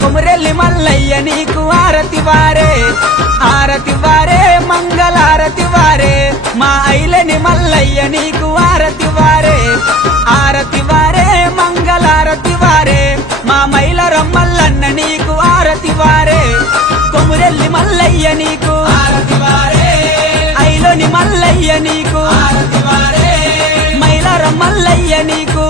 కొమురెల్లి మల్లయ్య నీకు ఆరతి వారే ఆరతి వారే మంగళారతి వారే మా ఐలని మల్లయ్య నీకు ఆరతి వారే ఆరతి వారే మంగళారతి వారే మా మైలరం మల్లన్న నీకు ఆరతి వారే కొమురెల్లి మల్లయ్య నీకు ఆరతి వారే ఐలోని మల్లయ్య నీకు ఆరతి వారే మైలరం మల్లయ్య నీకు